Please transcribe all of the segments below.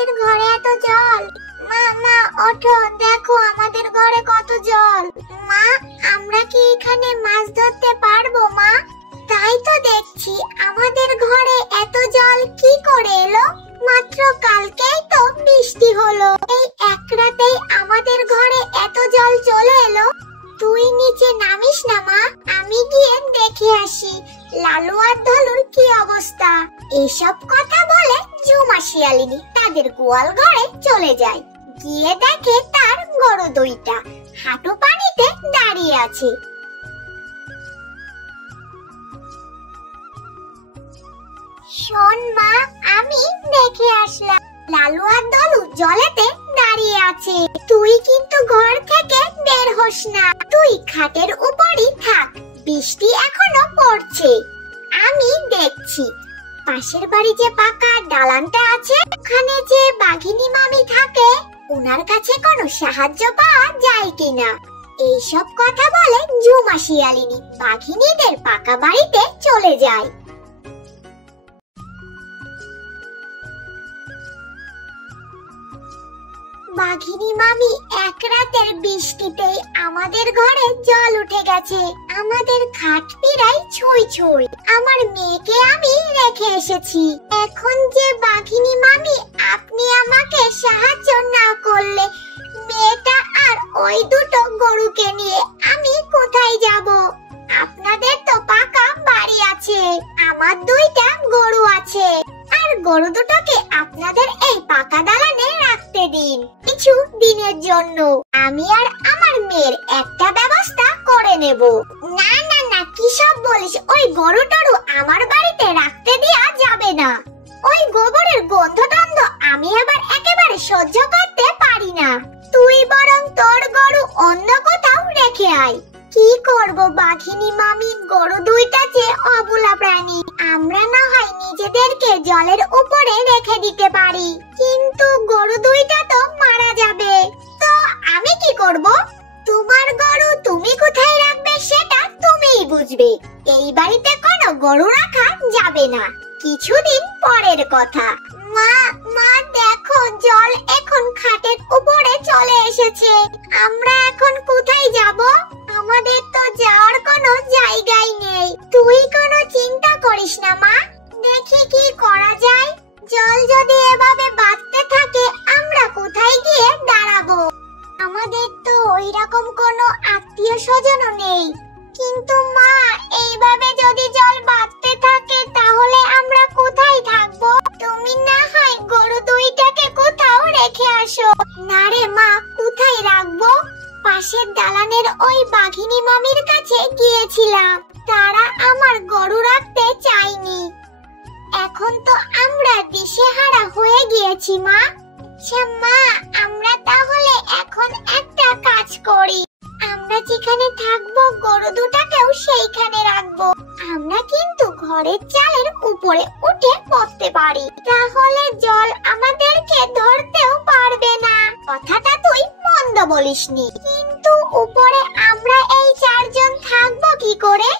আমাদের ঘরে এত জল। মা মা ওঠো, দেখো আমাদের ঘরে কত জল। মা, আমরা কি এখানে মাছ ধরতে পারবো মা? তাই তো দেখছি, আমাদের ঘরে এত জল কি করে এলো? মাত্র কালকেই তো বৃষ্টি হলো, এই এক রাতেই আমাদের ঘরে এত জল চলে এলো। তুই নিচে নামিস না মা, আমি গিয়ে দেখে আসি লালু আর ধলুর কি অবস্থা। এসব কথা বলে ঝুমা শিয়ালিনী তাদের গোয়াল ঘরে চলে যায়। গিয়ে দেখে তার গরু দুইটা হাঁটু পানিতে দাঁড়িয়ে আছে। শোন মা, আমি দেখে আসলাম লালু আর ধলু জলেতে দাঁড়িয়ে আছে। তুই কিন্তু ঘর থেকে বের হোস না, তুই খাটের উপরই থাক, বৃষ্টি এখনো পড়ছে। আমি দেখছি পাশের বাড়ি যে পাকা দালানটা আছে, ওখানে যে বাঘিনী মামি থাকে, ওনার কাছে কোনো সাহায্য পাওয়া যায় কিনা। এইসব কথা বলে ঝুমা শিয়ালিনী বাঘিনীদের পাকা বাড়িতে চলে যায়। বাঘিনী মামি, এক রাতের বৃষ্টিতেই আমাদের ঘরে জল উঠে গেছে, আমাদের খাট পিড়াই ছুঁই ছুঁই, আমার মেয়েকে আমি রেখে এসেছি। এখন যে বাঘিনী মামি আপনি আমাকে সাহায্য না করলে মেয়েটা আর ওই দুটো গরুকে নিয়ে আমি কোথায় যাব? আপনাদের তো পাকা বাড়ি আছে, আমার দুইটা গরু আছে, আর গরু দুটোকে আপনাদের এই পাকা দালানে রাখতে দিন কিছু দিনের জন্য, আমি আর আমার মেয়ের একটা ব্যবস্থা করে নেব। না না না, কি সব বলিস? ওই গরু টরু আমার বাড়িতে রাখতে দেয়া যাবে না, ওই গোবরের গন্ধ টন্ধ আমি আবার একেবারে সহ্য করতে পারি না। তুই বরং তোর গরু অন্য কোথাও রেখে আয়। কি করব বাঘিনী মামি, গরু দুইটা যে অবলা প্রাণী, আমরা না হয় নিজেদেরকে জলের উপরে রেখে দিতে পারি, কিন্তু গরু দুইটা তো মারা যাবে, তো আমি কি করব? তোমার গরু তুমি কোথায় রাখবে সেটা তুমিই বুঝবে, এই বাড়িতে কোনো গরু রাখা যাবে না, কিছুদিন পরের কথা। মা মা দেখো, জল এখন খাটের উপরে চলে এসেছে, আমরা এখন কোথায় যাব? আমাদের তো যাওয়ার কোনো জায়গাই নেই। তুই কোনো চিন্তা করিস না মা, দেখি কি করা যায়। জল যদি এভাবে বাড়তে থাকে আমরা কোথায় গিয়ে দাঁড়াবো? আমাদের তো ওইরকম কোনো আত্মীয় স্বজনও নেই, কিন্তু মা এইভাবে যদি জল বাড়তে থাকে তাহলে আমরা কোথায় থাকবো? তুমি না হয় গরু দুইটাকে কোথাও রেখে আসো। না রে মা, কোথায় রাখবো? পাশের দালানের ওই বাঘিনী মামির কাছে গিয়েছিলাম, তারা আমার গরু রাখতে চায়নি। এখন তো আমরা দিশেহারা হয়ে গিয়েছি মা। মা, আমরা তাহলে এখন একটা কাজ করি, আমরা যেখানে থাকবো গরু দুটাকেও সেইখানে রাখবো, আমরা কিন্তু ঘরের চালের উপরে উঠে পড়তে পারি, তাহলে জল আমাদেরকে ধরতেও পারবে না। কথাটা তুই মন্দ বলিসনি, কিন্তু উপরে আমরা এই চারজন থাকবো কি করে?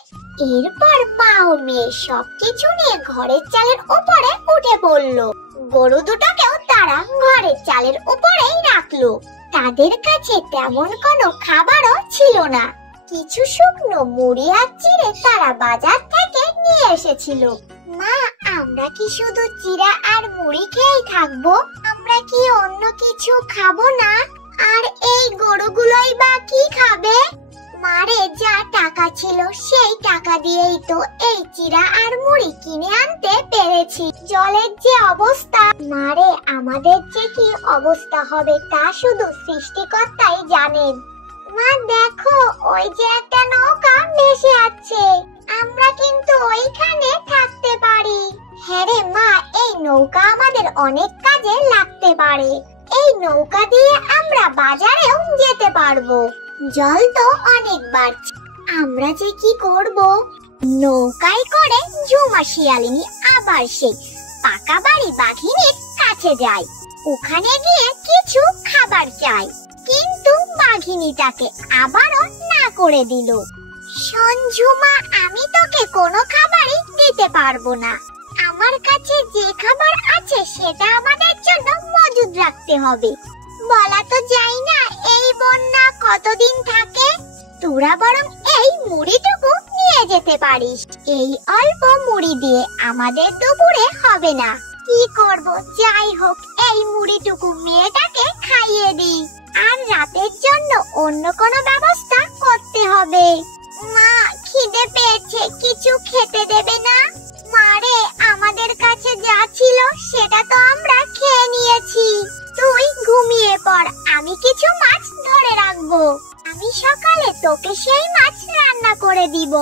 এরপর মা ও মেয়ে সবকিছু নিয়ে ঘরের চালের উপরে উঠে পড়লো, গরু দুটোকেও তারা ঘরের চালের উপরেই রাখলো। তাদের কাছে তেমন কোনো খাবারও ছিল না, কিছু শুকনো মুড়ি আর চিড়ে তারা বাজার থেকে নিয়ে এসেছিল। মা, আমরা কি শুধু চিড়া আর মুড়ি খেয়েই থাকবো? আমরা কি অন্য কিছু খাবো না? আর এই গরুগুলোই বা কি খাবে? মারে যা টাকা ছিল সেই টাকা দিয়েই তো এই চিড়া আর মুড়ি কিনে আনতে পেরেছি, জলের যে অবস্থা, মারে আমাদের যে কি অবস্থা হবে তা শুধু সৃষ্টিকর্তাই জানেন। মা দেখো, ওই যে একটা নৌকা ভেসে আছে, আমরা কিন্তু ওইখানে থাকতে পারি। হ্যাঁ রে মা, এই নৌকা আমাদের অনেক কাজে লাগতে পারে, এই নৌকা দিয়ে আমরা বাজারেও যেতে পারবো। জল তো অনেক বাড়ছে, আমরা যে কি করব? নৌকায় করে ঝুমা শিয়ালিনী আবার সেই পাকা বাড়ি বাঘিনীর কাছে যায়, ওখানে গিয়ে কিছু খাবার চাই, কিন্তু বাঘিনী তাকে আবারও না করে দিল। শোন ঝুমা, আমি তোকে কোনো খাবারই দিতে পারবো না, আমার কাছে যে খাবার আছে সেটা আমাদের জন্য হবে। বলা তো যায় না এই বন্যা কতদিন থাকে। তোরা বরং এই মুড়িটুকু নিয়ে যেতে পারিস। এই অল্প মুড়ি দিয়ে আমাদের দুপুরে হবে না। কি করব, যাই হোক এই মুড়িটুকু মেয়েটাকে খাইয়ে দিই। আর রাতের জন্য অন্য কোনো ব্যবস্থা করতে হবে। মা, খিদে পেয়েছে, কিছু খেতে দেবে না? মারে, আমাদের কাছে যা ছিল সেটা তো আমরা খেয়ে নিয়েছি। তুই ঘুমিয়ে পড়, আমি কিছু মাছ ধরে রাখবো। আমি সকালে তোকে সেই মাছ রান্না করে দিব।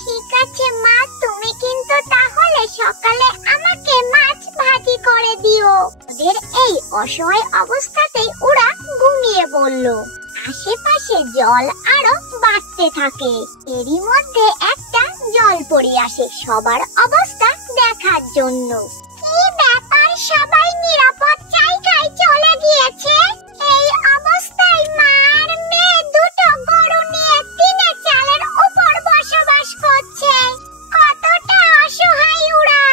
ঠিক আছে মা, তুমি কিন্তু তাহলে সকালে আমাকে মাছ ভাজি করে দিও। ওদের এই অসহায় অবস্থাতেই ওরা ঘুমিয়ে পড়ল। আশেপাশে জল আরো বাড়তে থাকে। এরই মধ্যে একটা জলপরি আসে সবার অবস্থা দেখার জন্য। কি ব্যাপার, সবাই নিরাপদ জায়গায় চলে গিয়েছে? এই অবস্থায় মা আর মেয়ে দুটো গরু নিয়ে টিনের চালের উপর বসবাস করছে। কতটা অসহায় ওরা!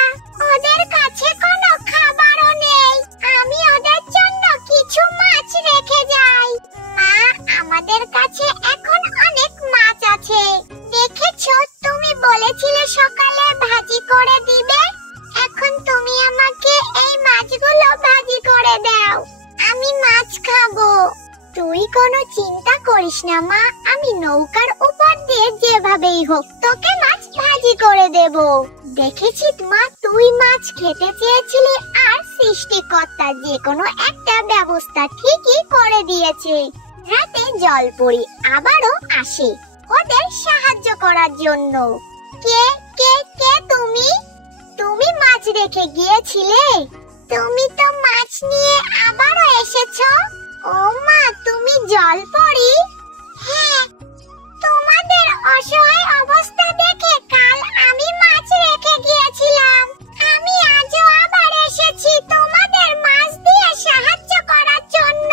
ওদের কাছে কোনো খাবারও নেই। আমি ওদের জন্য কিছু মাছ রেখে যাই। মা, আমাদের কাছে এখন অনেক মাছ আছে। দেখেছো, তুমি বলেছিলে সকালে ভাজি করে দিবে। এখন তুমি আমাকে এই মাছগুলো ভাজি করে দাও, আমি মাছ খাবো। তুই কোনো চিন্তা করিস না মা, আমি নৌকার উপর দিয়ে যেভাবেই হোক তোকে মাছ ভাজি করে দেব। দেখেছিস মা, তুই মাছ খেতে চেয়েছিলি আর সৃষ্টিকর্তা যে কোনো একটা ব্যবস্থা ঠিকই করে দিয়েছে। রাতে জলপরি আবারও আসে ওদের সাহায্য করার জন্য। কে কে কে তুমি? তুমি মাছ রেখে গিয়েছিলে? তুমি তো মাছ নিয়ে আবারও এসেছো। ও মা, তুমি জলপরি? হ্যাঁ, তোমাদের অসহায় অবস্থা দেখে কাল আমি মাছ রেখে গিয়েছিলাম। আমি আজও আবার এসেছি তোমাদের মাছ দিয়ে সাহায্য করার জন্য।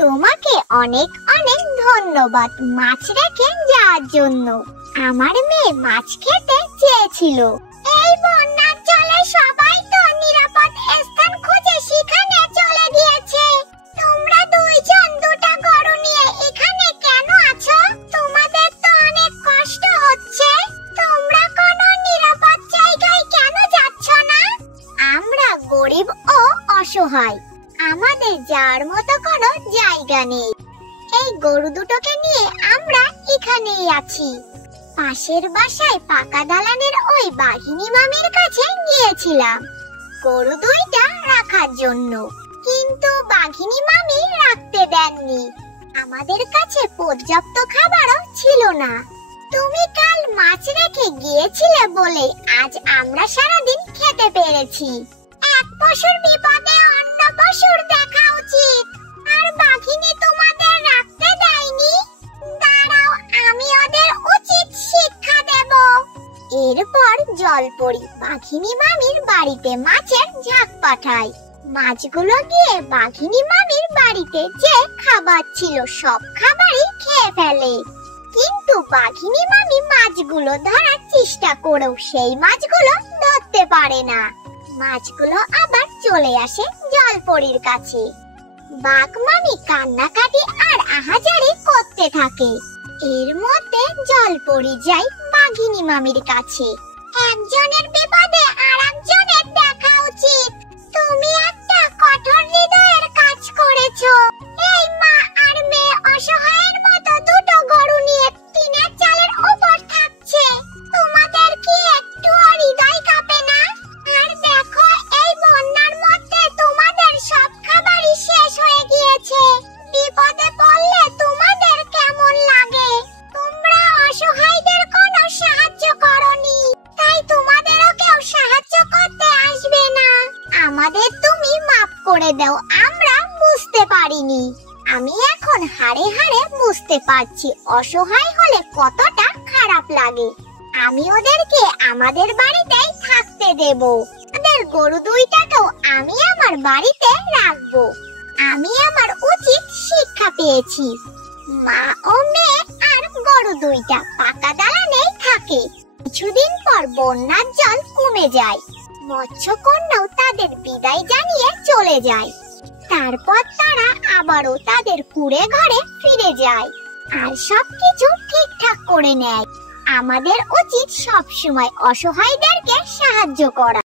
তোমাকে অনেক অনেক ধন্যবাদ মাছ রেখে যাওয়ার জন্য। আমার মেয়ে মাছ খেতে চেয়েছিল। এই বন্যার জলে সবাই তো নিরাপদ স্থান খুঁজে সেখানে চলে গিয়েছে। তোমরা দুইজন দুটো গরু নিয়ে এখানে কেন আছো? তোমাদের তো অনেক কষ্ট হচ্ছে। তোমরা কোনো নিরাপদ জায়গায় কেন যাচ্ছ না? আমরা গরিব ও অসহায়, আমাদের যাওয়ার মতো কোনো জায়গা নেই। এই গরু দুটোকে নিয়ে আমরা এখানেই আছি। পাশের বাসায় পাকা দালানের ওই বাঘিনী মামির কাছে গিয়েছিলাম গরু দুইটা রাখার জন্য, কিন্তু বাঘিনী মামি রাখতে দেননি। আমাদের কাছে পর্যাপ্ত খাবারও ছিল না। তুমি কাল মাছ রেখে গিয়েছিলে বলে আজ আমরা সারাদিন খেতে পেরেছি। এক পশুর বিপদে অন্য পশুর দেখা উচিত। আর বাঘিনী তোমাদের রাখতে দেয়নি? দাঁড়াও, আমি ওদের উচিত শিক্ষা দেব। এরপর জলপরি বাঘিনী মামির বাড়িতে মাছের ঝাঁক পাঠায়। মাছগুলো গিয়ে বাঘিনী মামির বাড়িতে যে খাবার ছিল সব খাবারই খেয়ে ফেলে। কিন্তু বাঘিনী মামি মাছগুলো ধরার চেষ্টা করেও সেই মাছগুলো ধরতে পারে না। মাছগুলো আবার চলে আসে জলপরির কাছে। বাঘ মামি কান্নাকাটি আর আহাজারি করতে থাকে। এর মধ্যে জলপরি যায় বাঘিনী মামির কাছে। একজনের বিপদে আর একজনের দেখা উচিত। তুমি একটা কঠোর হৃদয়ের কাজ করেছো। এই মা আর মেয়ে অসহায়ের মতো দুটো গরু নিয়ে টিনের চালের উপর থাকছে। তোমাদের কি একটু হৃদয় কাঁপে না? আর দেখো, এই বন্যার মধ্যে তোমাদের সব খাবারই শেষ হয়ে গিয়েছে। বিপদে পড়লে তোমাদের কেমন লাগে? তোমরা অসহায়দের কোনো সাহায্য করনি, তাই তোমাদেরও কেউ সাহায্য করতে আসবে না। আমাদের তুমি মাফ করে দাও, আমরা বুঝতে পারিনি। আমি এখন হাড়ে হাড়ে বুঝতে পারছি অসহায় হলে কতটা খারাপ লাগে। আমি ওদেরকে আমাদের বাড়িতেই থাকতে দেব। ওদের গরু দুইটাকেও আমি আমার বাড়িতে রাখবো। আমি আমার উচিত শিক্ষা পেয়েছি। মা ও মেয়ে আর গরু দুইটা পাকা দালানেই থাকে। কিছুদিন পর বন্যার জল কমে যায়। মৎস্যকন্যাও তাদের বিদায় জানিয়ে চলে যায়। তারপর তারা আবারও তাদের কুঁড়ে ঘরে ফিরে যায় আর সবকিছু ঠিকঠাক করে নেয়। আমাদের উচিত সবসময় অসহায়দেরকে সাহায্য করা।